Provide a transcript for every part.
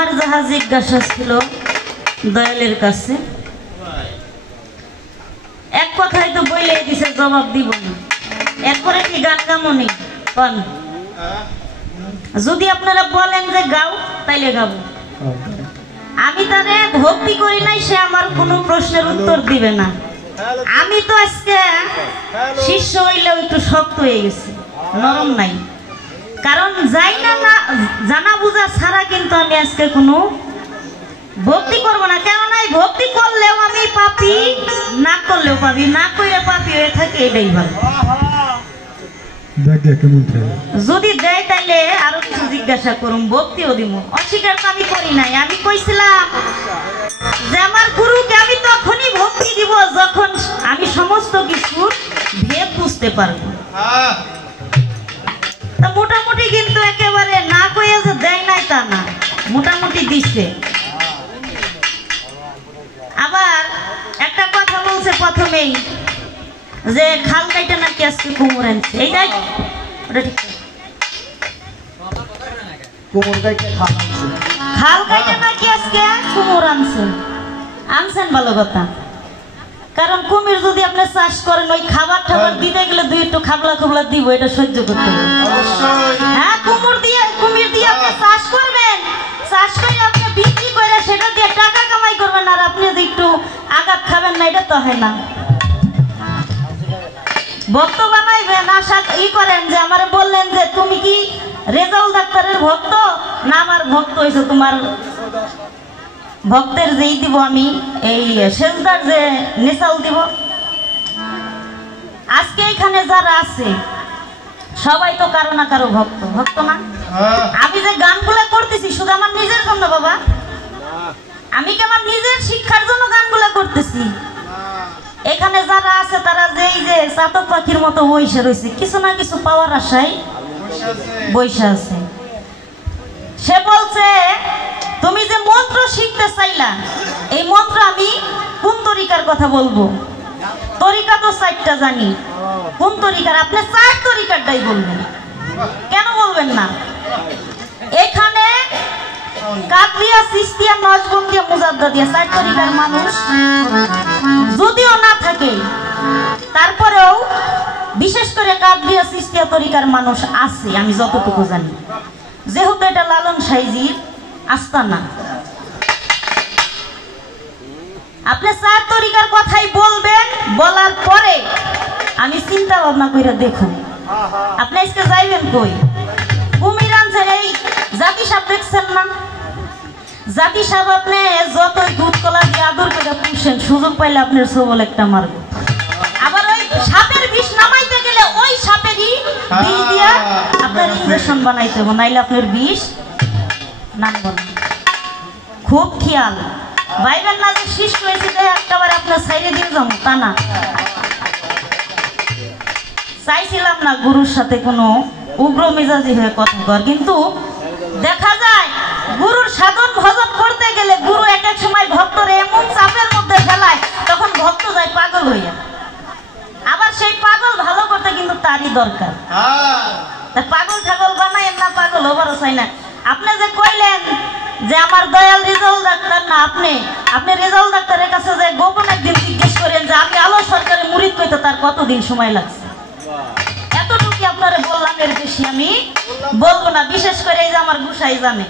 আমার যাহা জিজ্ঞাসা ছিল দয়ালের কাছে এক কথাই তো বলে দিছে, জবাব দিব না। এরপরে কি গান গামনি কোন? যদি আপনারা বলেন যে গাও তাইলে গাবো। আমি তারে ভক্তি করি নাই, সে আমার কোনো প্রশ্নের উত্তর দিবে না। আমি তো আজকে শিষ্য হইলেও একটু শক্ত হয়ে গেছি, নরম নাই। কারণ যাই না না জানা বুঝা ছাড়া কিন্তু আমি আজকে কোনো ভক্তি করবো না। কেননা এই ভক্তি করলেও আমি পাপি, না করলেও পাপি, না করে পাপি হয়ে থাকে, এটাই ভালো। যদি দেয় তাইলে আরো কিছু জিজ্ঞাসা করুন, ভক্তিও দিব। অস্বীকার তো আমি করি নাই। আমি কইছিলাম যে আমার গুরুকে আমি তখনই ভক্তি দিব যখন আমি সমস্ত কিছুর ভেদ বুঝতে পারবো। মোটামুটি কিন্তু একেবারে না কইয়া যে দেয় নাই তা না, মোটামুটি দিচ্ছে। আবার একটা কথা বলছে প্রথমেই যে খাল কাইটা নাকি আজকে কুমোর আনছে। এইটাই খাল কাইটা নাকি আজকে কুমোর আনছে। আনছেন ভালো কথা, কারণ কুমির যদি আপনি চাষ করেন ওই খাবার টাবার দিতে গেলে দুই একটু খাবলা খাবলা দিব, এটা সহ্য করতে হবে। হ্যাঁ, কুমির দিয়ে আপনি চাষ করবেন, চাষ করে আপনি বিক্রি করে সেটা দিয়ে টাকা কামাই করবেন, আর আপনি যদি একটু আঘাত খাবেন না, এটা তো হয় না। ভক্ত বানাইবেন, আশা করেন যে আমারে বললেন যে তুমি কি রেজাউল ডাক্তারের ভক্ত না আমার ভক্ত হয়েছে, তোমার ভক্তের যেই দিব আমি এই সেজদার যে নেশাল দিব। আজকে এখানে যারা আছে সবাই তো কারো না কারো ভক্ত, ভক্ত না? আমি যে গানগুলো করতেছি শুধু আমার নিজের জন্য বাবা, আমি কি আমার নিজের শিক্ষার জন্য গানগুলো করতেছি? এখানে যারা আছে তারা যেই যে চাতক পাখির মতো বইসে রয়েছে, কিছু না কিছু পাওয়ার আশায় বইসে আছে। সে বলছে তুমি যে মন্ত্র শিখতে চাইলা, এই মন্ত্র আমি কোন তরিকার কথা বলবো? তরিকা তো 4টা জানি, কোন তরিকার? আপনি 4 তরিকারটাই বলবেন, কেন বলবেন না? এখানে কাদরিয়া, চিশতিয়া, নকশবন্দিয়া, মুজাদ্দিদিয়া 4 তরিকার মানুষ যদিও না থাকে, তারপরেও বিশেষ করে কাদরিয়া, চিশতিয়া তরিকার মানুষ আছে আমি যতটুকু জানি, যেহেতু এটা লালন সাইজির আস্তানা। আপনি 4 তরিকার কথাই বলবেন, বলার পরে আমি চিন্তা ভাবনা করে দেখুন আপনি আজকে যাইবেন কই? কুমির আনছেন, এই জাতি সাপ দেখছেন না? জাতি সাপ আপনি যতই দুধ কলা দিয়ে আদর করে পুষেন, সুযোগ পাইলে আপনার সবল একটা মারব। আবার ওই সাপের বিষ নামাইতে গেলে ওই সাপেরই বিষ দিয়া আপনার ইঞ্জেকশন বানাইতে হবে, নাইলে আপনার বিষ নামব না। খুব খেয়াল, ভাইবেন না যে শিষ্ট হয়েছে একেবারে আপনার সাইডে দিয়ে যাবো, তা না। চাইছিলাম না গুরুর সাথে কোনো উগ্র মেজাজি হয়ে কথা কর, কিন্তু দেখা যায় গুরুর সাধন ভজন করতে গেলে গুরু এক এক সময় ভক্তরে এমন চাপের মধ্যে ফেলায়, তখন ভক্ত যায় পাগল হইয়া। আবার সেই পাগল ভালো করতে কিন্তু তারই দরকার। পাগল ছাগল বানায় না, পাগল হবারও চাই না। আপনি যে কইলেন যে আমার দয়াল রেজাউল ডাক্তার না, আপনি রেজাউল ডাক্তারের কাছে যে গোপন একদিন জিজ্ঞেস করেন যে আপনি আলো সরকারের মুরিদ কইতে তার কতদিন সময় লাগছে। এতটুকু আপনারা বললাম, এর বেশি আমি বলবো না। বিশেষ করে এই যে আমার গুসাই জানে,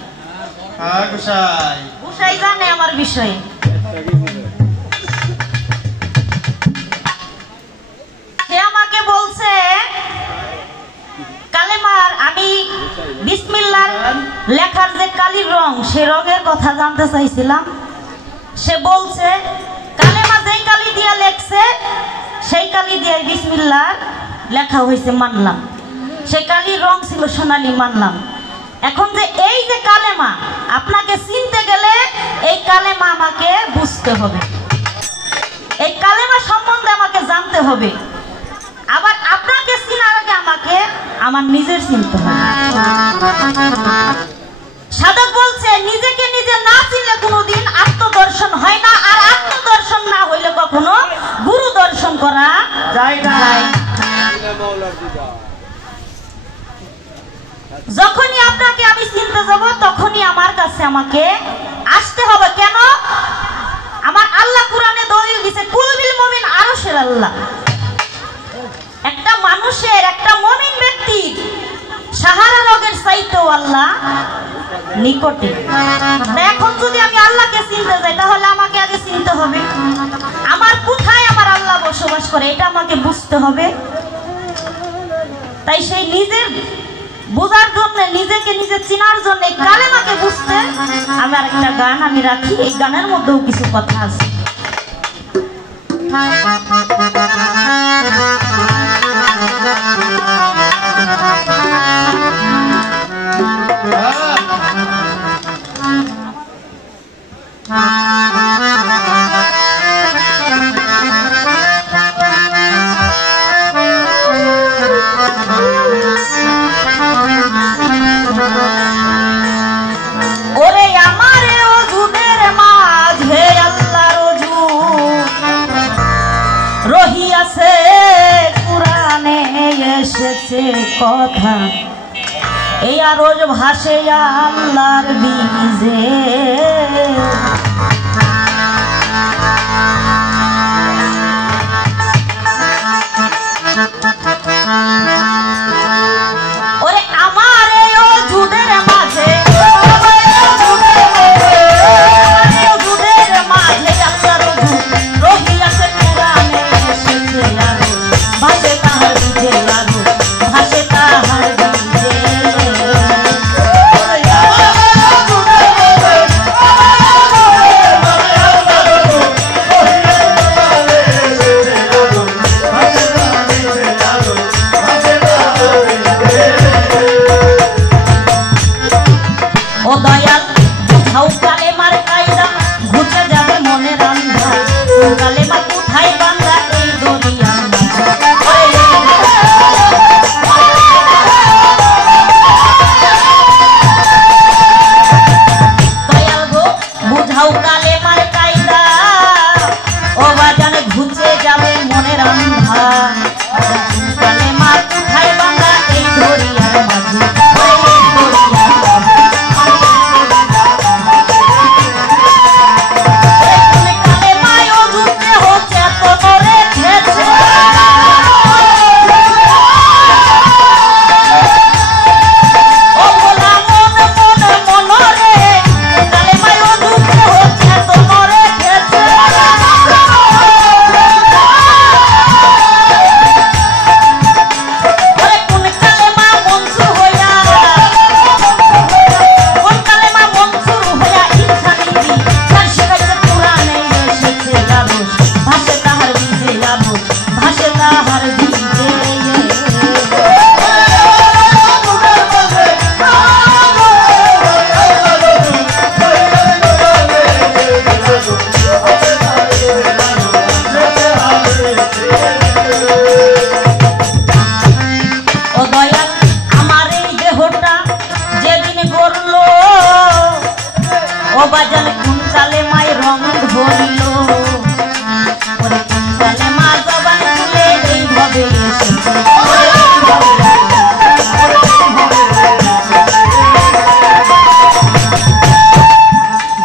গুসাই জানে আমার বিষয়ে। সে আমাকে বলছে কালেমার, আমি বিসমিল্লাহর লেখার যে কালির রং, সে রঙের কথা জানতে চাইছিলাম। সে বলছে কালেমা যেই কালি দিয়া লেখছে সেই কালি দিয়ে বিসমিল্লাহর লেখা হয়েছে, মানলাম। সেই কালির রং ছিল সোনালি, মানলাম। এখন যে এই যে কালেমা, আপনাকে চিনতে গেলে এই কালেমা আমাকে বুঝতে হবে, এই কালেমা সম্বন্ধে আমাকে জানতে হবে। আবার আপনাকে চিনার আগে আমাকে আমার নিজের চিনতে হবে। সাধক বলছে নিজেকে নিজে না চিনলে কোনোদিন আত্মদর্শন হয় না, আর আত্মদর্শন না হইলে কখনো গুরু দর্শন করা যায় না। যখনই আপনাকে আমি চিনতে যাব, তখনই আমার কাছে কাছে আমাকে আসতে হবে। কেন? আমার আল্লাহ কোরআনে দলিল দিয়েছে, কুলবিল মুমিন আরশের আল্লাহ। একটা মানুষের, একটা মুমিন ব্যক্তির সাহারা রোগের চাইতেও আল্লাহ নিকটে। এখন যদি আমি আল্লাহকে চিনতে যাই তাহলে আমাকে আগে চিনতে হবে আমার কোথায় আমার আল্লাহ বসবাস করে, এটা আমাকে বুঝতে হবে। তাই সেই নিজের বোঝার জন্য, নিজেকে নিজে চিনার জন্য, কালেমাকে বুঝতে আমার একটা গান আমি রাখি। এই গানের মধ্যেও কিছু কথা আছে। ওরে আমারে ওজুদের মাঝে আল্লাহর ওজুদ রহিয়াছে, কুরআনে এসেছে কথা, এই আরজ ভাসে আল্লাহর বীজে। ওরে আমারে ওজুদের মাঝে, ওজুদের মাঝে আল্লাহর ওজুদ রহিয়াছে, কুরআনে এসেছে আরজ ভাসে তাহার বীজে, আরজ ভাসে তাহার বীজে। ও দয়াল বুঝাও কালেমার কায়দা, ঘুচে যাবে মনের আন্ধার, কালেমা কোথায় বান্ধা এই দরিয়ার মাঝে। দয়াল গো বুঝাও কালেমার কায়দা, ও বাজান ঘুচে যাবে মনের আন্ধার, কালেমা কোথায় বান্ধা এই দরিয়ার মাঝে। ও বাজান কোন কালেমায় রং ধরিল, ওরে কোন কালেমা জবান খুলে এইভাবে এসেছে।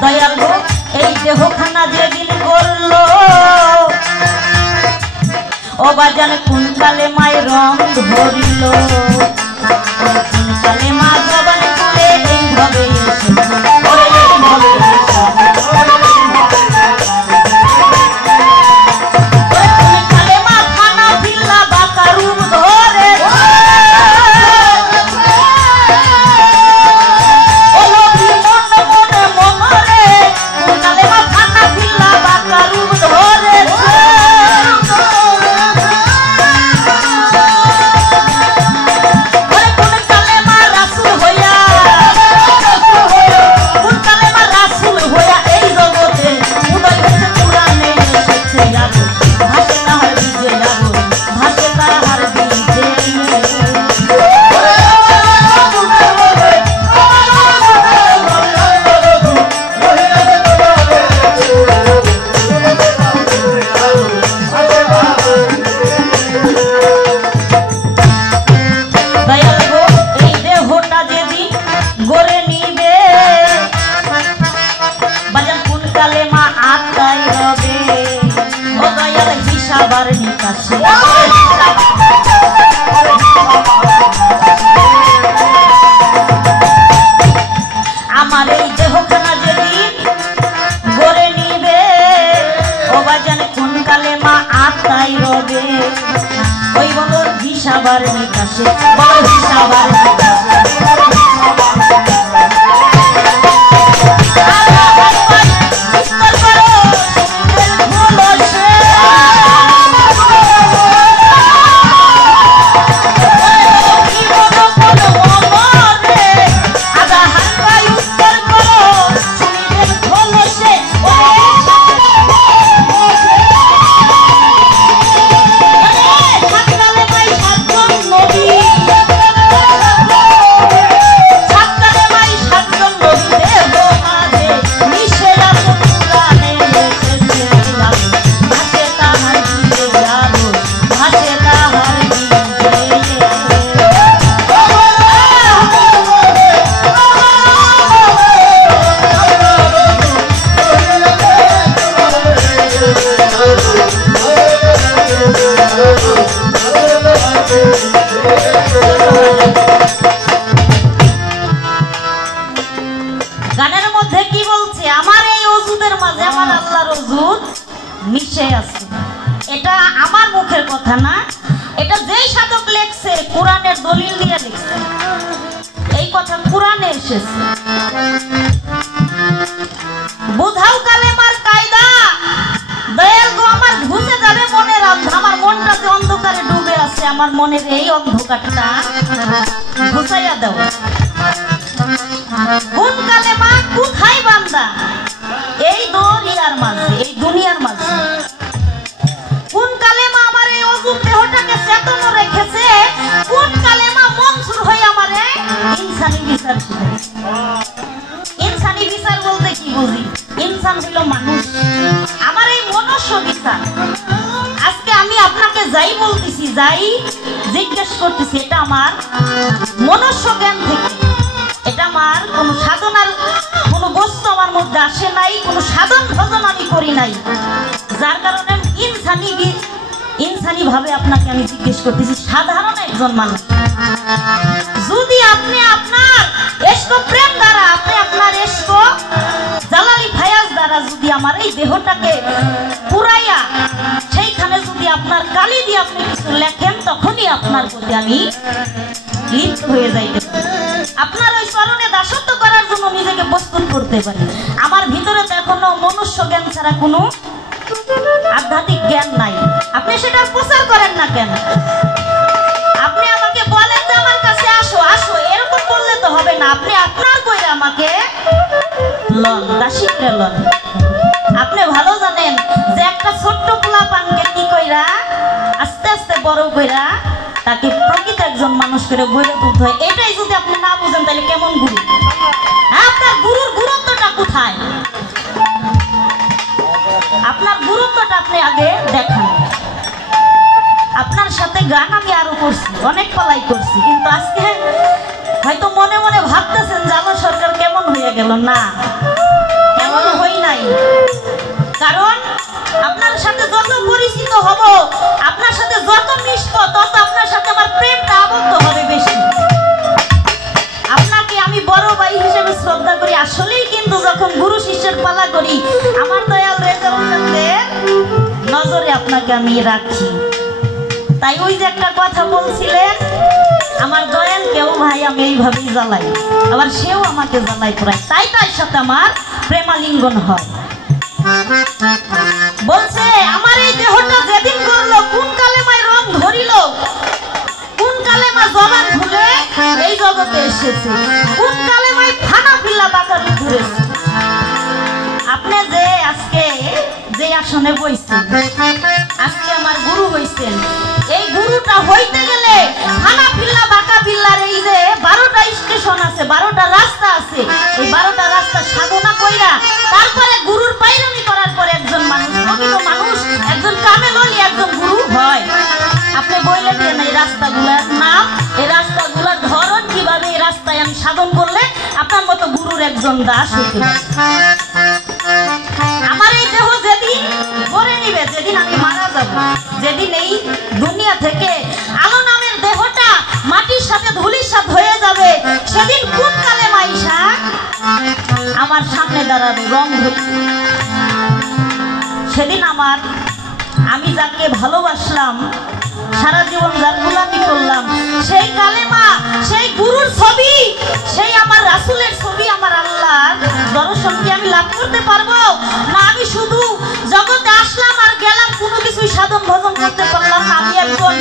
দয়াল গো এই দেহখানা যেদিন করলো, ও বাজান কোন কালেমায় রং ধরিল, কোন কালেমা জবান খুলে এইভাবে এসেছে। আমার এই দেহখানা যেদিন গড়ে নিবে ও বাজান কোন কালেমা আত্মাই রবে ওই বলো হিসাবার নিকাশে বলো হিসাবার নিকাশে গানের মধ্যে কি বলছে আমার এই ওযুদের মাঝে আমার আল্লাহর ওযুদ মিশে আছে এটা আমার মুখের কথা না এটা যেই সাধক লেখছে কোরআনের দলিল দিয়ে লিখছে এই কথা কোরআনে এসেছে বুঝাও কালেমার কায়দা দয়াল গো আমার ঘুচে যাবে মনের আমার মনটা যে অন্ধকারে ডুবে আছে আমার মনের এই অন্ধকারটা ঘুচাইয়া দাও কোন কালেমা কোথায় বান্দা এই দুনিয়ার মাঝে এই দুনিয়ার মাঝে কোন কালেমা আমার এই অযুব দেহটাকে চেতন রেখেছে কোন কালেমা মনসুর হয়ে আমারে ইনসানি বিচার শিখাইছে ইনসানি বিচার বলতে কি বুঝি ইনসান হলো মানুষ আমার এই মনুষ্য বিচার আজকে আমি আপনাকে যাই বলতেছি যাই জিজ্ঞেস করতেছি এটা আমার মনুষ্য জ্ঞান থেকে এটা আমার কোনো সাধনার কোনো বস্তু আমার মধ্যে আসে নাই কোনো সাধন ভজন আমি করি নাই যার কারণে ইনসানি ভাবে আপনাকে আমি জিজ্ঞেস করতেছি সাধারণ একজন মানুষ যদি আপনি আপনার ইশক প্রেম দ্বারা আপনি আপনার ইশক জালালি ফায়াজ দ্বারা যদি আমার এই দেহটাকে পুরাইয়া সেইখানে যদি আপনার কালি দিয়ে আপনি কিছু লেখেন তখনই আপনার প্রতি আমি লিপ্ত হয়ে যাইতে আপনার ওই চরণে দাসত্ব করার জন্য নিজেকে প্রস্তুত করতে পারি আমার ভিতরে তো এখনো মনুষ্য জ্ঞান ছাড়া কোনো আধ্যাত্মিক জ্ঞান নাই আপনি সেটা প্রচার করেন না কেন আপনি আমাকে বলেন যে আমার কাছে আসো আসো এরকম বললে তো হবে না আপনি আপনার কইরা আমাকে লন দাসিত্রে লন আপনি ভালো জানেন যে একটা ছোট্ট পোলাপানকে কি কইরা আস্তে আস্তে বড় কইরা তাকে প্রকৃত একজন মানুষ করে গড়ে তুলতে হয় এটাই যদি আপনি না বুঝেন তাহলে কেমন গুরু আপনার গুরুর গুরুত্বটা কোথায় আপনার গুরুত্বটা আপনি আগে দেখান আপনার সাথে গান আমি আরো করছি অনেক পালাই করছি কিন্তু আজকে হয়তো মনে মনে ভাবতেছেন জানো সরকার কেমন হয়ে গেল না কেমন হই নাই কারণ আপনার সাথে যত পরিচিত হব আপনার সাথে যত মিশবো তত আপনার সাথে আমার প্রেমটা আবদ্ধ হবে বেশি আপনাকে আমি বড় ভাই হিসেবে শ্রদ্ধা করি আসলেই কিন্তু যখন গুরু শিষ্যের পালা করি আমার দয়াল রেজাউলের নজরে আপনাকে আমি রাখি তাই ওই যে একটা কথা বলছিলেন আমার দয়াল কেউ ভাই আমি এইভাবেই জ্বালাই আবার সেও আমাকে জ্বালাই পুরাই তাই তার সাথে আমার প্রেমালিঙ্গন হয় বলছে আমার এই দেহটা যেদিন করলো কোন কালেমায় রং ধরিল কোন কালেমা জবান খুলে এই জগতে এসেছে কোন কালেমায় ফানা পিল্লা বাঁকা রূপ ধরেছে আপনি যে আজকে যে আসনে বইছেন আজকে আমার গুরু হইছেন এই গুরুটা হইতে গেলে ফানা পিল্লা বাঁকা পিল্লার এই যে 12টা স্টেশন আছে 12টা রাস্তা আছে এই 12টা রাস্তা সাধনা কইরা তারপরে গুরুর পাইরানি করার পরে একজন মানুষ প্রকৃত মানুষ একজন কামেল হলি একজন গুরু হয় আপনি বইলে দেন এই রাস্তাগুলোর নাম এই রাস্তাগুলোর ধরন কিভাবে এই রাস্তায় আমি সাধন করলে আপনার মতো গুরুর একজন দাস হইতে আমার এই দেহ যেদিন গড়ে নিবে যেদিন আমি মারা যাব যেদিন এই দুনিয়া থেকে আলো নামের দেহটা মাটির সাথে ধুলির সাথে হয়ে যাবে সেদিন কোন কালে মাইশা আমার সামনে দাঁড়াবে রং ধরে। সেদিন আমি যাকে ভালোবাসলাম, সারা জীবন যার গোলামি করলাম, সেই কালেমা, সেই গুরুর ছবি, সেই আমার রাসূলের ছবি, আমার আল্লাহর দর্শন কি আমি লাভ করতে পারবো না? আমি শুধু জগতে আসলাম আর গেলাম, কোনো কিছুই সাধন ভজন করতে পারলাম না। আমি একজন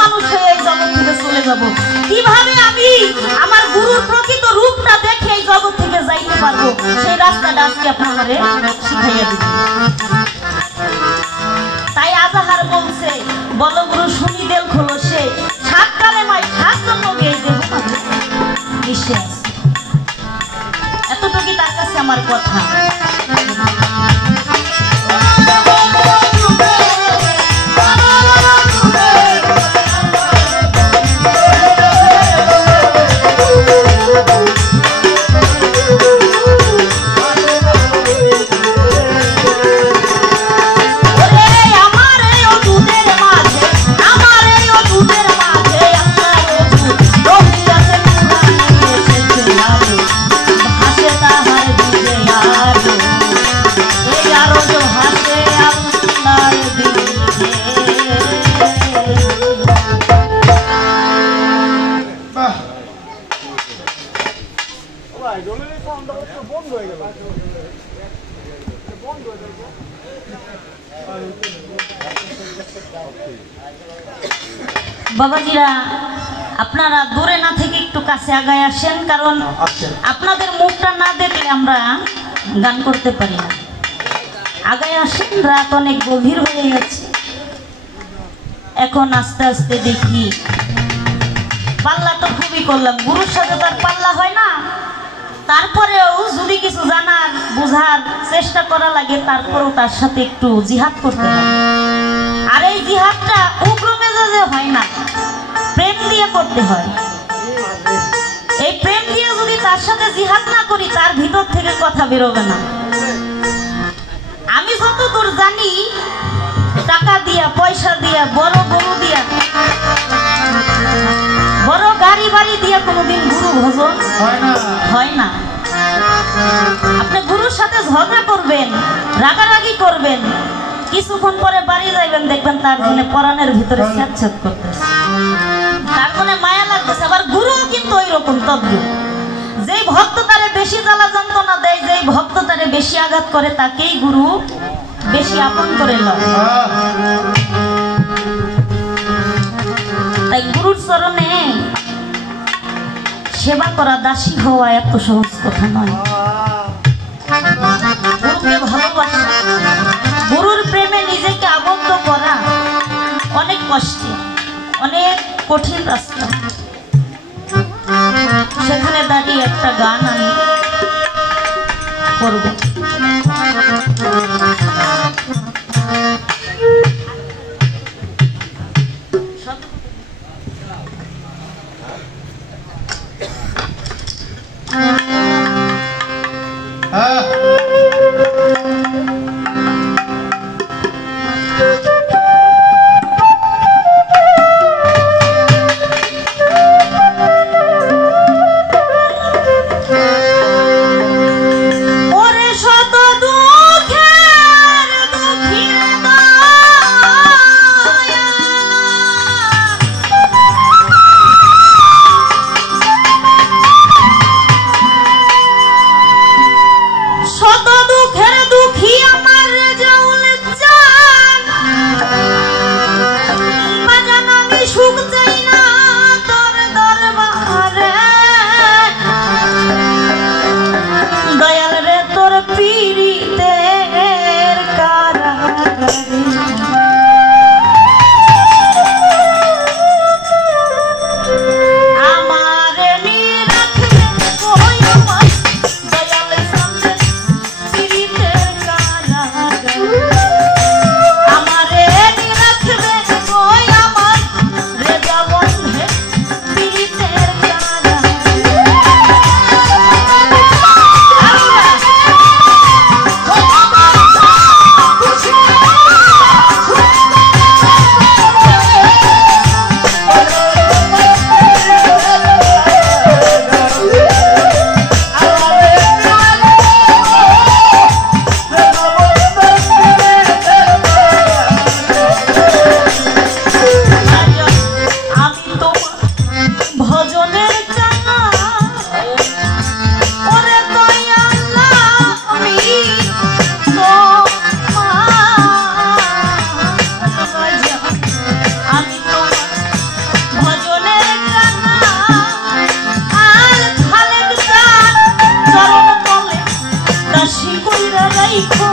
মানুষ হয়ে এই জগৎ থেকে চলে যাব। কিভাবে আমি আমার গুরুর প্রকৃত রূপটা দেখে এই জগৎ থেকে যাইতে পারবো? সেই রাস্তাটা আজকে আপনাদের শিখাইয়া দিই। তাই আজাহার বলছে, বলো গুরু শুনি দেল খোলো, সে সাত কালেমায় সাত জন্ম গিয়ে দেব মিশে আছে। এতটুকুই তার কাছে আমার কথা। বাবাজিরা, আপনারা দূরে না থেকে একটু কাছে আগায় আসেন, কারণ আপনাদের মুখটা না দেখলে আমরা গান করতে পারি না। আগায় আসেন, রাত অনেক গভীর হয়ে গেছে। এখন আস্তে আস্তে দেখি, পাল্লা তো খুবই করলাম, গুরুর সাথে তার পাল্লা হয় না। তারপরেও যদি কিছু জানার বোঝার চেষ্টা করা লাগে, তারপরেও তার সাথে একটু জিহাদ করতে হয়। আর এই জিহাদটা উগ্র মেজাজে হয় না, প্রেম দিয়ে করতে হয়। এই প্রেম দিয়ে যদি তার সাথে জিহাদ না করি, তার ভিতর থেকে কথা বেরোবে না। আমি যতদূর জানি, টাকা দিয়া, পয়সা দিয়া, বড় গরু দিয়া, বড় গাড়ি বাড়ি দিয়া কোনোদিন গুরু ভজন হয় না। আপনি গুরুর সাথে ঝগড়া করবেন, রাগারাগি করবেন, কিছুক্ষণ পরে বাড়ি যাইবেন, দেখবেন তার জন্য পরাণের ভিতরে স্যাঁতস্যাঁত করতেছে, তার জন্য মায়া লাগতেছে। আবার গুরু কিন্তু ওই রকম তদ্রূপ। যেই ভক্ত তারে বেশি জ্বালা যন্ত্রণা দেয়, যেই ভক্ত তারে বেশি আঘাত করে, তাকেই গুরু বেশি আপন করে লয়। তাই গুরুর চরণে সেবা করা, দাসী হওয়া এত সহজ কথা নয়। গুরুকে ভালোবাসা, গুরুর প্রেমে নিজেকে আবদ্ধ করা অনেক কষ্টে, অনেক কঠিন রাস্তা। সেখানে দাঁড়িয়ে একটা গান আমি করব। রাইখো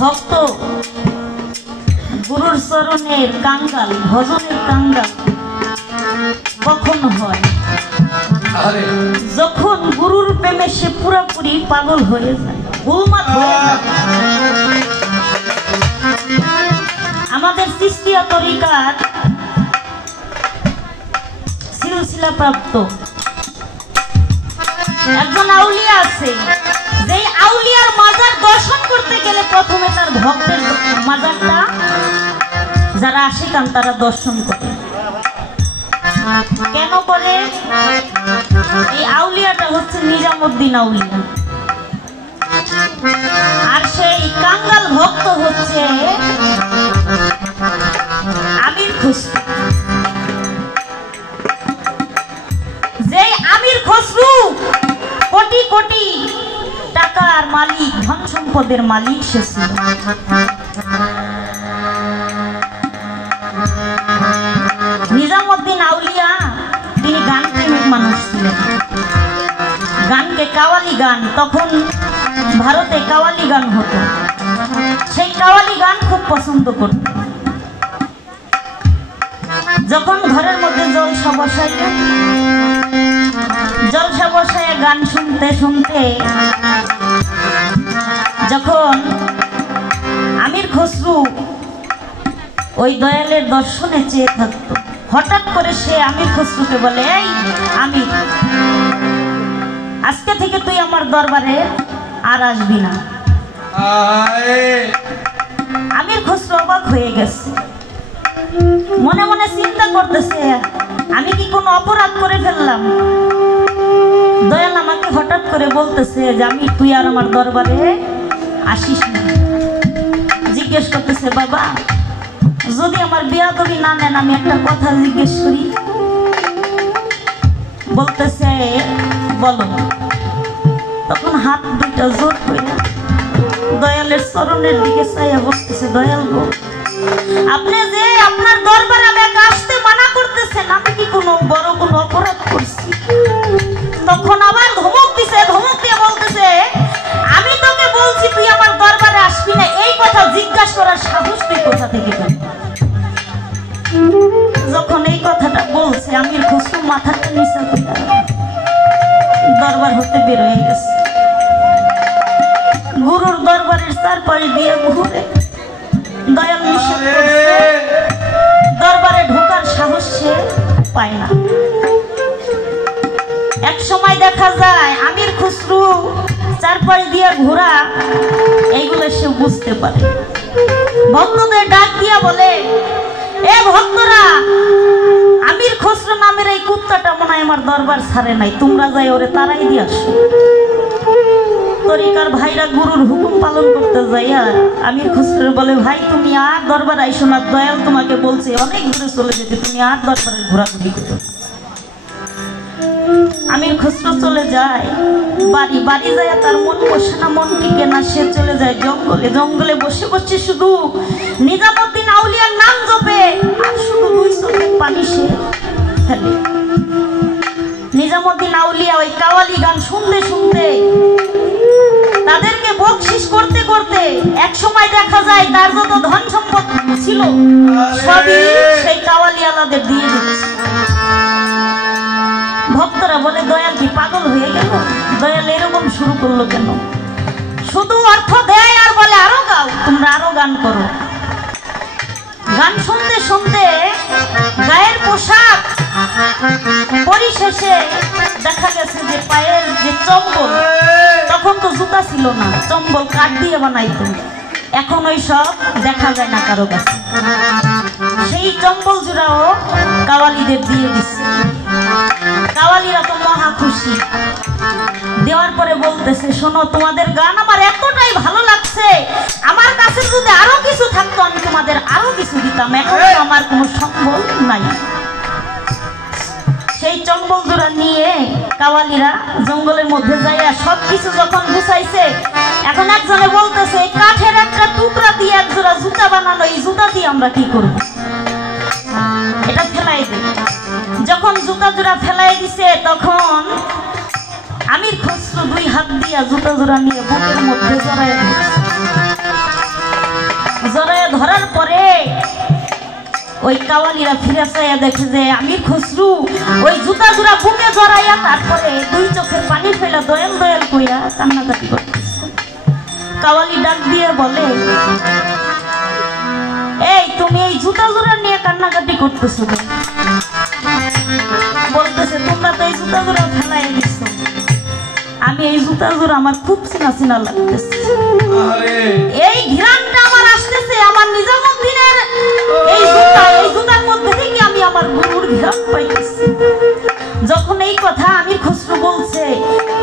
ভক্ত গুরুর চরণের কাঙ্গাল, ভজনের কাঙ্গাল কখন হয়? যখন গুরুর প্রেমে সে পুরোপুরি পাগল হয়ে যায়, উন্মাদ হয়ে যায়। আমাদের চিশতিয়া তরিকার সিলসিলা প্রাপ্ত একজন আউলিয়া আছে, যেই আউলিয়ার মাজার দর্শন করতে গেলে প্রথমে তার ভক্তের মাজারটা যারা আশিকান তারা দর্শন করে। কেন করে? এই আউলিয়াটা হচ্ছে নিজামুদ্দিন আউলিয়া, আর সেই কাঙ্গাল ভক্ত হচ্ছে আমির খসরু। যে আমির খসরু কোটি কোটি টাকার মালিক, ধন সম্পদের মালিক সে ছিল। নিজামুদ্দিন আউলিয়া তিনি গান প্রেমিক মানুষ ছিলেন। গানকে কাওয়ালি গান, তখন ভারতে কাওয়ালি গান হতো, সেই কাওয়ালি গান খুব পছন্দ করত। যখন ঘরের মধ্যে জলসা বসায় গান শুনতে শুনতে যখন আমির খসরু ওই দয়ালের দর্শনে চেয়ে থাকতো, হঠাৎ করে সে আমির খসরুকে বলে, এই আমির, আজকে থেকে তুই আমার দরবারে আর আসবি না। আমির খসরু অবাক হয়ে গেছে, মনে মনে চিন্তা করতেছে, আমি কি কোনো অপরাধ করে ফেললাম? দয়াল আমাকে হঠাৎ করে বলতেছে যে আমি তুই আর আমার দরবারে আসিস না। জিজ্ঞেস করতেছে, বাবা যদি আমার বেয়াদবি না নেন আমি একটা কথা জিজ্ঞেস করি। বলতেছে, বলো। তখন হাত দুইটা জোর করে দয়ালের চরণের দিকে চাইয়া বলতেছে, দয়াল গো, আপনি যে আপনার দরবারে আমাকে আসতে মানা করতেছেন, আমি কি কোনো বড় কোনো অপরাধ করছি? তখন আবার ধমক দিছে, ধমক দিয়ে বলতেছে, আমি তোকে বলছি তুই আমার দরবারে আসবি না, এই কথা জিজ্ঞাসা করার সাহস তুই কোথা থেকে পেলি? যখন এই কথাটা বলছে আমির খসরু মাথাটা নিচে করে দরবার হতে বের হয়ে গেছে। গুরুর দরবারের চারপাশে দিয়ে ঘুরে দয়াল নিষেধ করছে, দরবারে ঢোকার সাহস সে পায় না। এক সময় দেখা যায় আমির খসরু চারপাশ দিয়ে ঘোরা এইগুলো সে বুঝতে পারে। ভক্তদের ডাক দিয়া বলে, এ ভক্তরা, আমির খসরু নামের এই কুত্তাটা মনে হয় আমার দরবার ছাড়ে নাই, তোমরা যাই ওরে তারাই দিয়ে আসো। তরিকার ভাইরা গুরুর হুকুম পালন করতে যাইয়া আমির খসরু বলে, ভাই তুমি আর দরবার আইসো না, দয়াল তোমাকে বলছে অনেক দূরে চলে যেতে, তুমি আর দরবারে ঘোরাঘুরি করো। আমির খসরু চলে যায় বাড়ি, বাড়ি যায় তার মন বসে না, মন টিকে না, সে চলে যায় জঙ্গলে। জঙ্গলে বসে বসে শুধু নিজামুদ্দিন আউলিয়ার নাম জপে আর শুধু দুই চোখের পানি সে ফেলে। নিজামুদ্দিন আউলিয়া ওই কাওয়ালি গান শুনতে শুনতে, তাদেরকে বকশিশ করতে করতে এক সময় দেখা যায় তার যত ধন সম্পদ ছিল সবই সেই কাওয়ালি আলাদের দিয়ে দিচ্ছে। ভক্তরা বলে, দয়াল কি পাগল হয়ে গেল? দয়াল এরকম শুরু করলো কেন? শুধু অর্থ দেয় আর বলে আরো গাও, তোমরা আরো গান করো। গান শুনতে শুনতে গায়ের পোশাক পরিশেষে দেখা গেছে যে পায়ের যে চম্বল, তখন তো জুতা ছিল না, চম্বল কাঠ দিয়ে বানাইতো, এখন ওই সব দেখা যায় না কারো কাছে। সেই চম্বল জোড়াও কাওয়ালিদের দিয়ে দিচ্ছে। কাওয়ালিরা তো মহা খুশি। দেওয়ার পরে বলতেছে, শোনো, তোমাদের গান আমার এতটাই ভালো লাগছে, আমার কাছে যদি আরো কিছু থাকতো আমি তোমাদের আরো কিছু দিতাম, এখন আমার কোনো সম্বল নাই। সেই চম্বল জোড়া নিয়ে কাওয়ালিরা জঙ্গলের মধ্যে যাইয়া সবকিছু যখন গুছাইছে, এখন একজনে বলতেছে, কাঠের একটা টুকরা দিয়ে এক জোড়া জুতা বানানো, এই জুতা দিয়ে আমরা কি করব? এটা ফেলাই দে। যখন জুতা জোড়া ফেলাই দিছে, তখন আমির খসরু দুই হাত দিয়া জুতা জোড়া নিয়ে বুকের মধ্যে জড়ায় জড়াইয়া ধরার পরে ওই কাওয়ালিরা ফিরে চাইয়া দেখে যে আমির খসরু ওই জুতা জোড়া বুকে জড়াইয়া তারপরে দুই চোখের পানি ফেলা দয়াল দয়াল কইয়া কান্নাকাটি করতেছে। কাওয়ালি ডাক দিয়ে বলে, এই তুমি এই জুতা জোড়া নিয়ে কান্নাকাটি করতেছো? বলতেছে, তোমরা তো এই জুতা জোড়া ফেলাই দিচ্ছ, আমি এই জুতা জোড়া আমার খুব চিনা চিনা লাগতেছে, এই ঘ্রাণটা আমার আসতেছে আমার নিজামুদ্দিনের এই জুতার মধ্যে থেকে আমি আমার গুরুর ঘ্রাণ পাইতেছি। যখন এই কথা আমির খসরু বলছে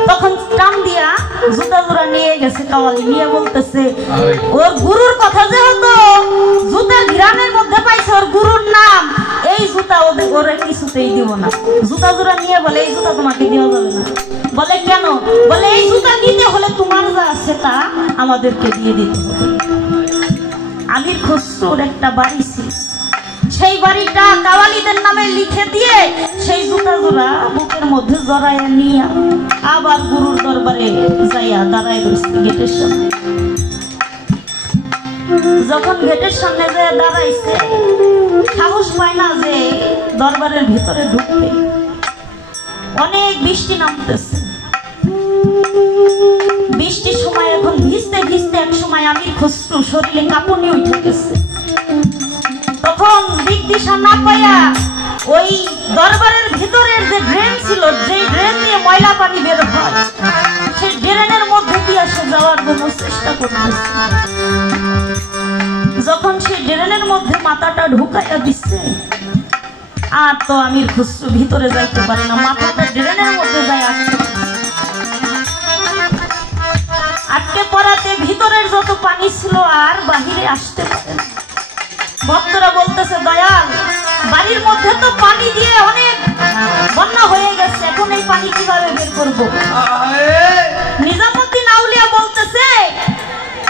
তখন টান দিয়া জুতা জোড়া নিয়ে গেছে কাওয়ালি, নিয়ে বলতেছে ওর গুরুর কথা যেহেতু জুতার ঘ্রাণের মধ্যে পাইছে ওর গুরুর নাম, এই জুতা ওরে কিছুতেই দিব না। জুতা জোড়া নিয়ে বলে, এই জুতা তোমাকে দেওয়া যাবে না। বলে কেন? বলে এই জুতা দিতে হলে তোমার যা আছে তা আমাদেরকে দিয়ে দিতে হবে। আমির খসরুর একটা বাড়ি ছিল, সেই বাড়িটা কাওয়ালিদের নামে লিখে দিয়ে সেই জুতা জোড়া বুকের মধ্যে জড়াইয়া নিয়ে আবার গুরুর দরবারে যাইয়া দাঁড়ায় রয়েছে গেটের সামনে। যখন গেটের সামনে যাইয়া দাঁড়াইছে, সাহস পায় না যে দরবারের ভিতরে ঢুকতে। অনেক বৃষ্টি নামতেছে, বৃষ্টির সময় এখন ভিজতে ভিজতে এক সময় আমির খসরু শরীরে কাঁপুনি উঠে গেছে। তখন দিক দিশা না পাইয়া ওই দরবারের ভিতরের যে ড্রেন ছিল, যে ড্রেন দিয়ে ময়লা পানি বের হয়, সেই ড্রেনের মধ্যে দিয়ে সে যাওয়ার জন্য চেষ্টা করতেছে। যখন সেই ড্রেনের মধ্যে মাথাটা ঢুকাইয়া দিচ্ছে, আর তো আমির খসরু ভিতরে যাইতে পারে না, মাথাটা ড্রেনের মধ্যে যায় আটকে পড়াতে ভিতরের যত পানি ছিল আর বাহিরে আসতে পারে না। ভক্তরা বলতেছে, দয়াল বাড়ির মধ্যে তো পানি দিয়ে অনেক বন্যা হয়ে গেছে, এখন এই পানি কিভাবে বের করবো? নিজামুদ্দিন আউলিয়া বলতেছে,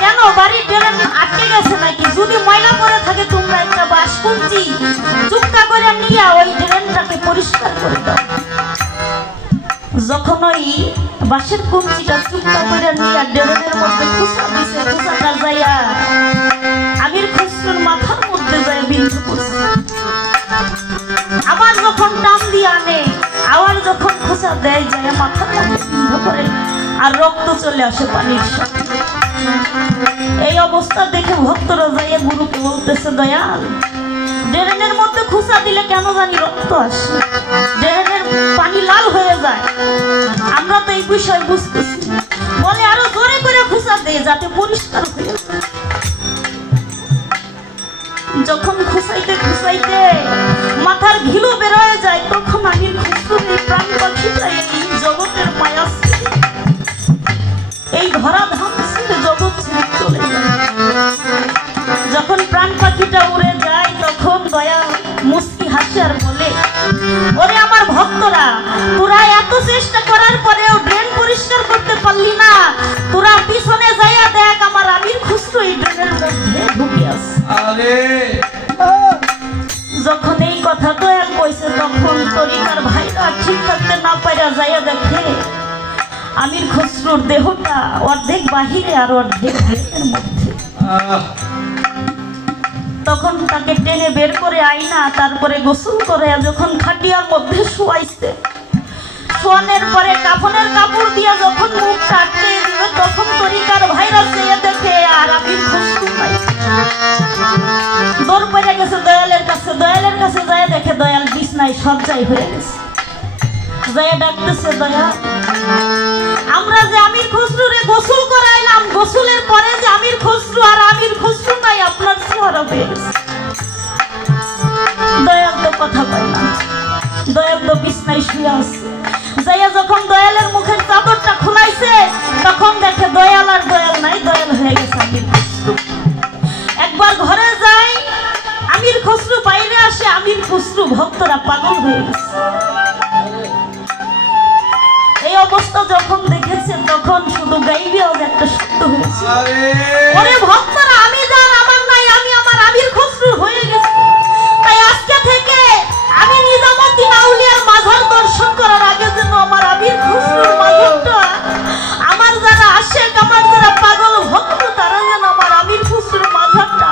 কেন বাড়ির ড্রেন আটকে গেছে নাকি? যদি ময়লা পড়ে থাকে তোমরা একটা বাঁশ কুঞ্চি চুপটা করে নিয়ে ওই ড্রেনটাকে পরিষ্কার করে দাও। যখন ওই বাঁশের কুঞ্চিটা চুপটা করে নিয়ে ড্রেনের মধ্যে খুঁচা দিছে, খুঁচাটা যাইয়া আমির খসরুর মাথার মধ্যে যায় বিন্ধু করছে। আবার যখন টান দিয়ে আনে, আবার যখন খোঁচা দেয় যায় মাথার মধ্যে বিন্ধু করে আর রক্ত চলে আসে পানির সাথে। এই অবস্থা দেখে ভক্তরা যাইয়া গুরুকে বলতেছে, দয়াল ড্রেনের মধ্যে খুঁচা দিলে কেন জানি রক্ত আসে, ড্রেনের পানি লাল হয়ে যায়, আমরা তো এই বিষয় বুঝতেছি। বলে আরো জোরে করে খুঁচা দেয় যাতে পরিষ্কার হয়ে যায়। যখন খুঁচাইতে খুঁচাইতে মাথার ঘিলু বের হয়ে যায়, তখন আমির খসরুর এই প্রাণ পাখিটা এই জগতের মায়া ছিল, এই ধরাধাম ছিল, জগৎ ছেড়ে চলে যায়। যখন প্রাণ পাখিটা উড়ে যায় তখন দয়া মুস্কি হাসে আর বলে, ওরে আমার ভক্তরা, তোরা এত চেষ্টা করার পরেও ড্রেন পরিষ্কার করতে পারলি না, তোরা পিছনে যাইয়া দেখ আমার আমির খসরু এই ড্রেনের মধ্যে ঢুকে আছে। যখন এই কথা দয়াল কইছে তখন তরিকার ভাইরা ঠিক থাকতে না পাইরা যাইয়া দেখে আমির খসরুর দেহটা অর্ধেক বাহিরে আর অর্ধেক ড্রেনের মধ্যে। তখন তাকে টেনে বের করে আইনা তারপরে গোসল করে যখন খাটিয়ার মধ্যে শোয়াইছে, শোয়ানোর পরে কাফনের কাপড় দিয়া যখন মুখটা আটকে দিবে, তখন তরিকার ভাইরা চেয়ে দেখে আর আমির খসরু নাই। দৌড় পড়ে গেছে দয়ালের কাছে, দয়ালের কাছে যায় দেখে দয়াল বিছনায় সজ্জাই হয়ে গেছে। যায় ডাকতেছে, দয়াল আমরা যে আমির খসরুরে গোসল করাইলাম, গোসলের পরে যে আমির খসরু আর আমির খসরু নাই আপনার চেহারা হয়ে গেছে। দয়াল তো কথা কয় না, দয়াল তো বিছনায় শুয়ে আছে। যাইয়া যখন দয়ালের মুখের চাদরটা খুলাইছে তখন দেখে দয়াল আর দয়াল নাই, দয়াল হয়ে গেছে আমির খসরু। একবার ঘরে যায়, আমির খসরু বাইরে আসে, আমির খসরু ভক্তরা পাগল হয়ে গেছে। এই অবস্থা যখন দেখেছে তখন শুধু গাইবে একটা শব্দ হয়েছে, ওরে ভক্তরা আমি যার আমার নাই, আমি আমার আমির খসরু হয়ে গেছে। তাই আজকে থেকে আমি নিজামুদ্দিন আউলিয়ার মাজার দর্শন করার আগে যেন আমার আমির খসরুর মাজারটা, আমার যারা আশেক, আমার যারা পাগল ভক্ত, তারা যেন আমার আমির খসরুর মাজারটা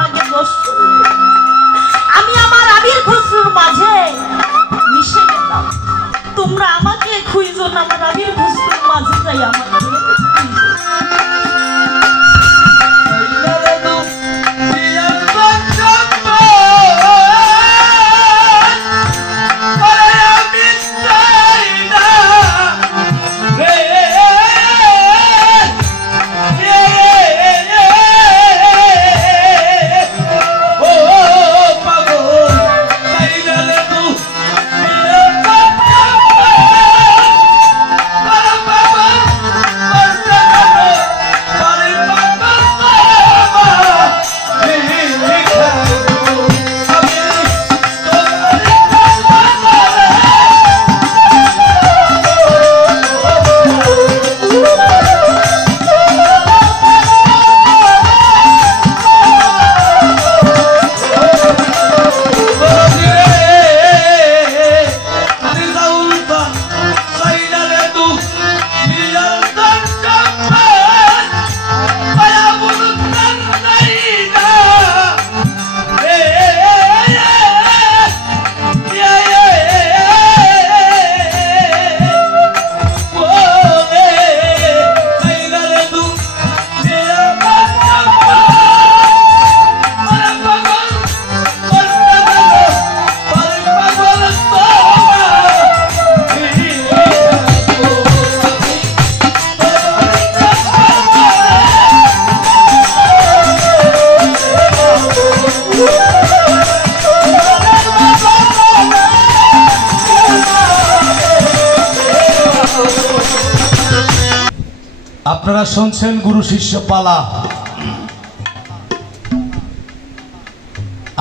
আপনারা শুনছেন গুরু শিষ্য পালা।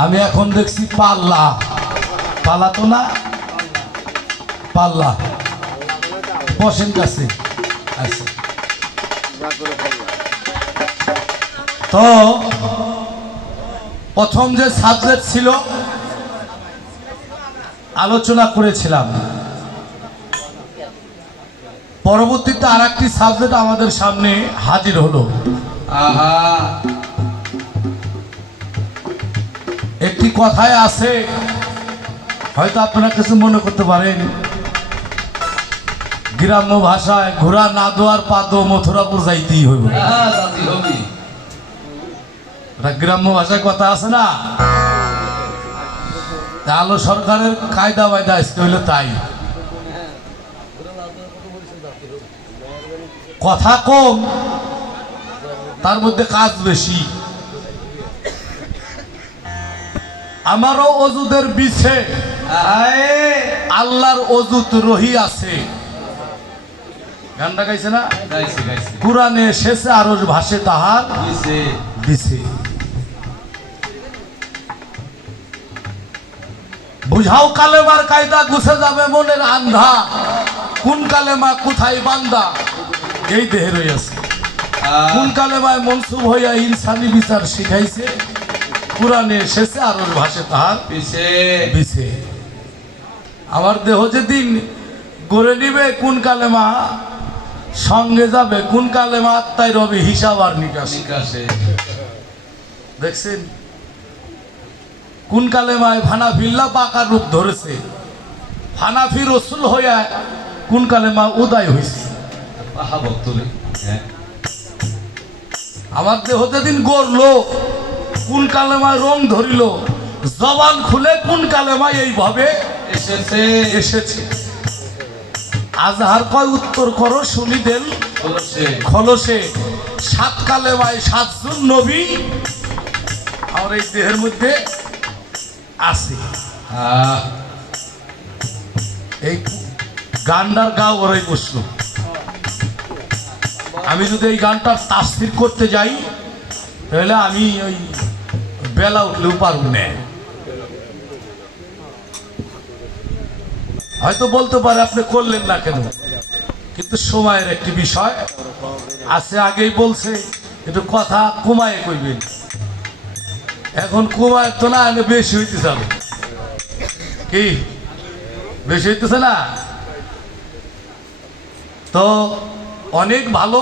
আমি এখন দেখছি পাল্লা, পালা তো না, পাল্লা। বসেন কাছে। আচ্ছা, তো প্রথম যে সাবজেক্ট ছিল আলোচনা করেছিলাম, পরবর্তীতে আর একটি সাবজেক্ট আমাদের সামনে হাজির হলো। একটি কথায় আছে, হয়তো আপনারা কিছু মনে করতে পারেন, গ্রাম্য ভাষায় ঘোড়া না দোয়ার পাদ মথুরাপুর যাইতেই হইব। গ্রাম্য ভাষায় কথা আছে না, আলো সরকারের কায়দা বায়দা আজকে হইলো তাই। কথা কম, তার মধ্যে কাজ বেশি। আমারও অজুদের বিছে আল্লাহর অজুত রহি আছে। গানটা গাইছে না? কুরআনে শেষে আরো ভাষে তাহার বিছে। বুঝাও কালেমার কায়দা, গুছে যাবে মনের আন্ধা। কোন কালেমা কোথায় বান্দা, এই দেহে রয়েছে। কোন কালেমায় মনসুব হইয়া ইনসানি বিচার শিখাইছে। কুরআনে শেষে আরো ভাষে তাহার বিছে। আমার দেহ যেদিন গড়ে নিবে কোন কালেমা সঙ্গে যাবে, কোন কালেমা আত্মায় রবে হিসাব আর নিকাশে। দেখছেন কোন কালেমায় ফানাফিল্লা পাকার রূপ ধরেছে। ফানাফি রসুল হইয়া কোন কালেমা উদয় হয়েছে। আমার দেহ যেদিন গড়লো কোন কালেমায় রং ধরিল। জবান খুলে কোন কালেমায় এইভাবে এসেছে। আজহার কয় উত্তর করো শুনি দেন খলসে। সাত কালেমায় সাতজন নবী আমার এই দেহের মধ্যে আছে। এই গানটার গা ওরাই বসলো। আমি যদি এই গানটার তাফসীর করতে যাই তাহলে আমি ওই বেলা উঠলেও পারবো না। হয়তো বলতে পারে আপনি করলেন না কেন, কিন্তু সময়ের একটি বিষয় আছে। আগেই বলছে একটু কথা কমায় কইবেন। এখন কমায় তো না, বেশি হইতেছে। কি বেশি হইতেছে না? তো অনেক ভালো।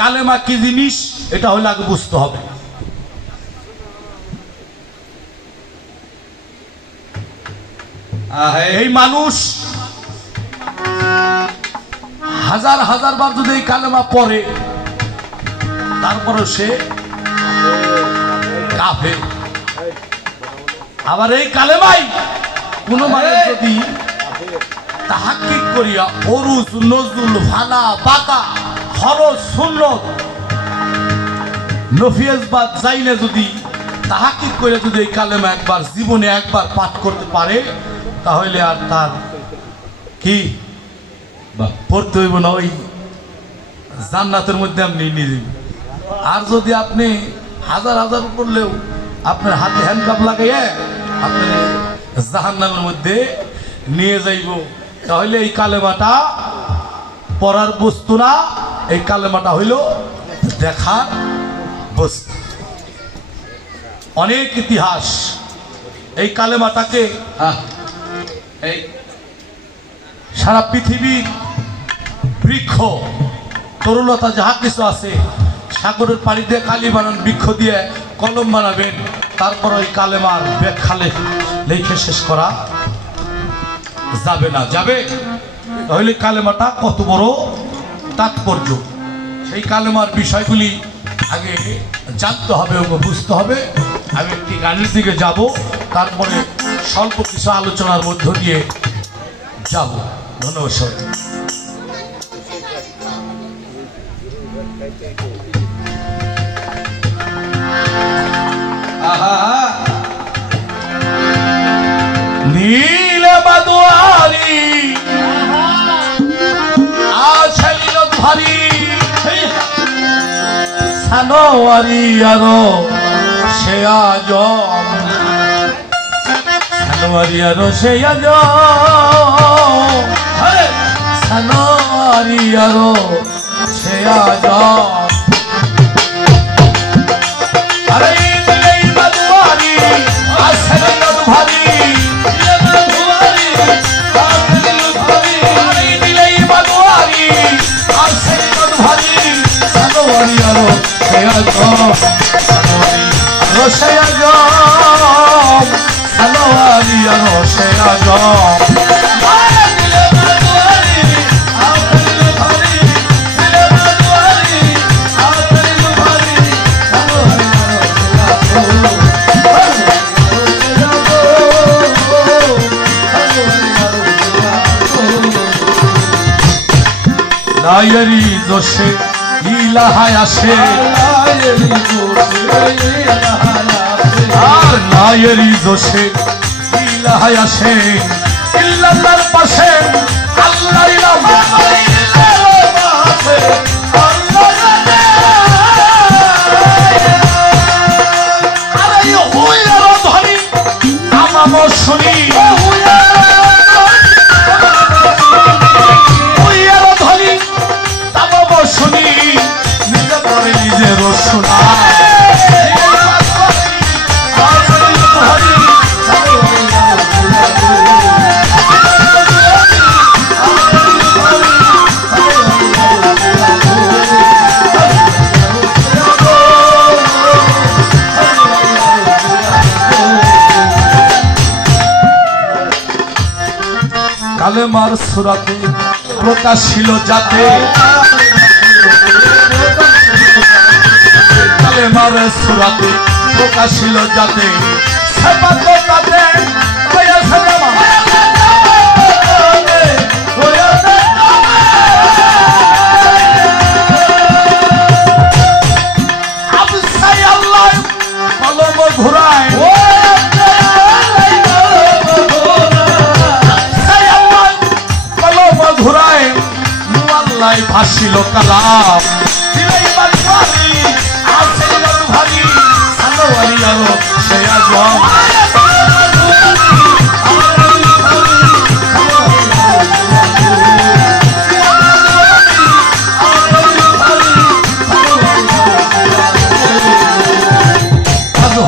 কালেমা কি জিনিস এটা হলে আগে বুঝতে হবে। এই মানুষ হাজার হাজার বার যদি এই কালেমা পড়ে তারপরে সে কাফের। আবার এই কালেমাই কোন মানুষ যদি তাহাক্কিক করিয়া অরুজ নজরুল ফানা বাঁকা খরচ সুন্নত নফিয়াজবাদ জাইনে যদি তাহাক্কিক করে যদি এই কালেমা একবার জীবনে একবার পাঠ করতে পারে তাহলে আর তার কি পড়তে হইব না, ওই জান্নাতের মধ্যে আপনি নিয়ে যাবেন। আর যদি আপনি হাজার হাজার পড়লেও আপনার হাতে হ্যান্ডকাপ লাগাইয়া আপনি জাহান্নামের মধ্যে নিয়ে যাইব। তাহলে এই কালেমাটা পড়ার বস্তু না, এই কালেমাটা হইল দেখার বস্তু। অনেক ইতিহাস এই কালেমাটাকে সারা পৃথিবীর বৃক্ষ তরুলতা যাহা কিছু আছে, সাগরের পানি দিয়ে কালি বানান, বৃক্ষ দিয়ে কলম বানাবেন, তারপর ওই কালেমার ব্যাখ্যা লেখে শেষ করা যাবে না। যাবে তাহলে কালেমাটা কত বড় তাৎপর্য, সেই কালেমার বিষয়গুলি আগে জানতে হবে এবং বুঝতে হবে। আমি একটি গানের দিকে যাব, তারপরে স্বল্প কিছু আলোচনার মধ্য দিয়ে যাব। ধন্যবাদ স্যার। নীল বাদুয়ারি আশাইল ভারী সানোয়ারি আরো সে আজ সানোয়ারি আরো সে আজ সানোয়ারি আরো সে আজ আরে দিলেই বাদুয়ারি আসলে ভারী নায়েরি দোষে ইলাহায় আসে আর নায়েরি দোষে ইলাহায় আসে ইল্লাল্লাহর পাশে আল্লাহ নাম আরে হুইয়ার ধরি আমাম শুনি শুনি নিজে করে নিজের শোনা কালেমার সুরাতে প্রকাশিল যাতে কালেমার সুরাতে প্রকাশিল যাতে সেবাত তাতে হইয়াছে জামা আবসাই আল্লাহ কলম ঘুরায় কলম ঘুরায় মুআল্লাই ভাসিল কালাম দিলাই বাদুয়ারি আসিল ভারী সানোয়ারি আরো সে আজ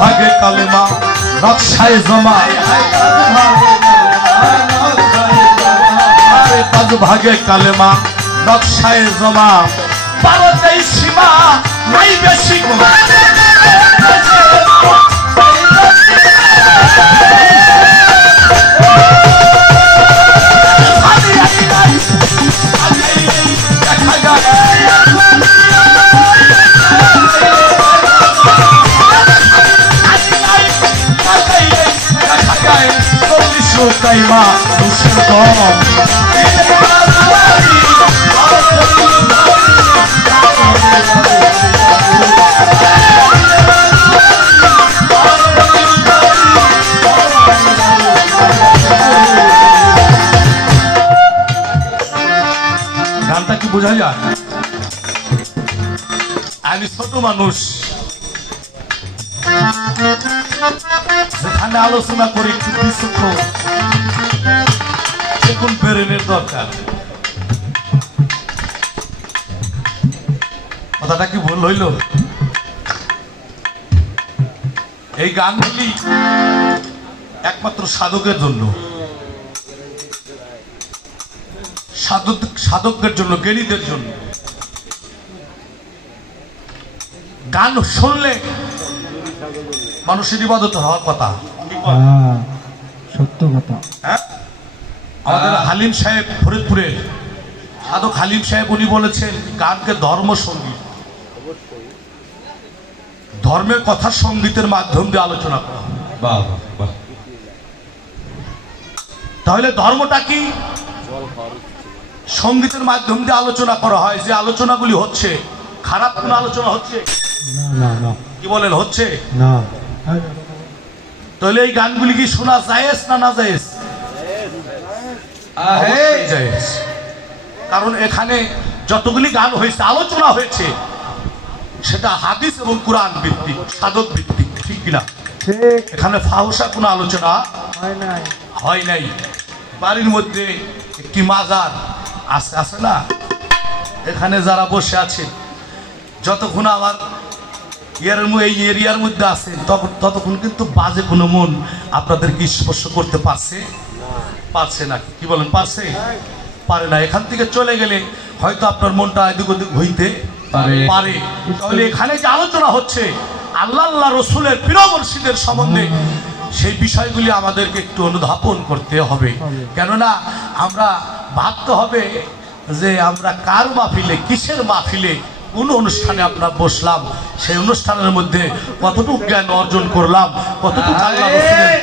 ভাগে কালেমা নকশায় জমা ভাগে কালেমা নকশায় জমা ভারতেই সীমা নাই বেশি কাইমা দুশের কম গানটা কি বোঝা যায়? আমি ছোট মানুষ, যেখানে আলোচনা করি একটু বিচক্ষণ কোন ব্রেনের দরকার। কথাটা কি ভুল হইল? এই গানগুলি একমাত্র সাধকের জন্য, সাধকদের জন্য, জ্ঞানীদের জন্য। গান শুনলে মানুষের ইবাদত হওয়ার কথা, সত্য কথা। আমাদের হালিম সাহেব ফরিদপুরের সাধক হালিম সাহেব উনি বলেছেন গানকে ধর্ম সঙ্গীত, ধর্মের কথা সঙ্গীতের মাধ্যম দিয়ে আলোচনা করা। তাহলে ধর্মটা কি? সঙ্গীতের মাধ্যম দিয়ে আলোচনা করা হয়। যে আলোচনাগুলি হচ্ছে খারাপ কোন আলোচনা হচ্ছে? কি বলেন, হচ্ছে না? তাহলে এই গানগুলি কি শোনা জায়েজ না না জায়েজ? কারণ এখানে যতগুলি গান হয়েছে, আলোচনা হয়েছে, সেটা হাদিস এবং কোরআন ভিত্তিক, সাধক ভিত্তিক, ঠিক কিনা? এখানে ফাহুসা কোনো আলোচনা হয় নাই। বাড়ির মধ্যে একটি মাজার আছে না, এখানে যারা বসে আছেন, যতক্ষণ আমার এই এরিয়ার মধ্যে আছেন ততক্ষণ কিন্তু বাজে কোনো মন আপনাদেরকে স্পর্শ করতে পারছে না। কি বলেন, পারছে? পারে না। এখান থেকে চলে গেলে হয়তো আপনার মনটা এদিক ওদিক হইতে পারে। তাহলে এখানে যে আলোচনা হচ্ছে আল্লাহ রসুলের প্রিয় মুর্শিদের সম্বন্ধে, সেই বিষয়গুলি আমাদেরকে একটু অনুধাবন করতে হবে। কেননা আমরা ভাবতে হবে যে আমরা কার মাহফিলে, কিসের মাহফিলে, কোন অনুষ্ঠানে আমরা বসলাম, সেই অনুষ্ঠানের মধ্যে কতটুকু জ্ঞান অর্জন করলাম, কতটুকু আল্লাহ রসুলের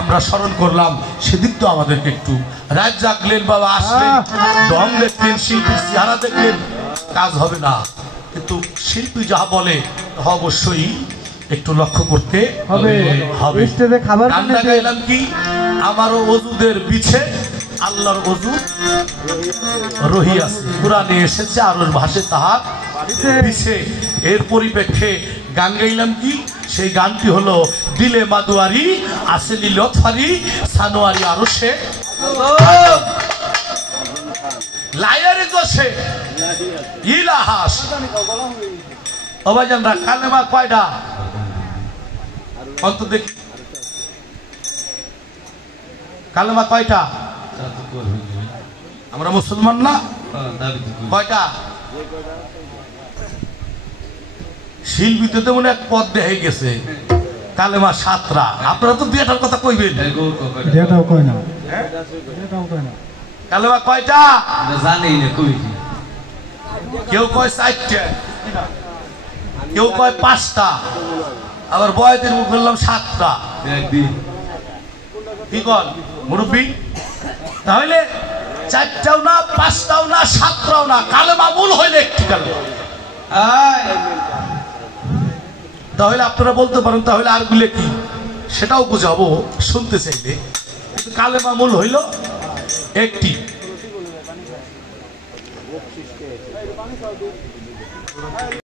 আমরা স্মরণ করলাম, সেদিক তো আমাদেরকে একটু। রাত জাগলেন বাবা, আসলেন, ঢং দেখলেন, শিল্পীর চেহারা দেখলেন, কাজ হবে না। কিন্তু শিল্পী যাহা বলে অবশ্যই একটু লক্ষ্য করতে হবে। গানটা গাইলাম কি, আমারও অজুদের বিছে আল্লাহর অজু রহিয়াছে, কোরআনে এসেছে আরো ভাষে তাহার বিছে। এর পরিপ্রেক্ষে গান গাইলাম কি, সেই গানটি হলো দিলে মাদুয়ারি আসেলি লতফারি সানোয়ারি আরো সে লায়ারে দোষে ইলাহাস। অবাজানরা কালেমা কয়টা অন্ত দেখি, কালেমা কয়টা? আমরা মুসলমান না, কয়টা? শিল্পীতে মনে এক পদ দেখে গেছে কালেমা 7টা। আপনারা তো 2টার কথা কইবেন, কালেমা কয়টা জানেই না। কেউ কয় 4টা, কেউ কয় 5টা, আবার বয়দের মুখ বললাম 7টা। কি কর মুরব্বী? তাহলে 4টাও না, 5টাও না, 7টাও না, কালেমা মূল হইলে একটি কালেমা। তাহলে আপনারা বলতে পারেন তাহলে আর গুলো কি, সেটাও বুঝাবো শুনতে চাইলে। কিন্তু কালেমা মূল হইল একটি।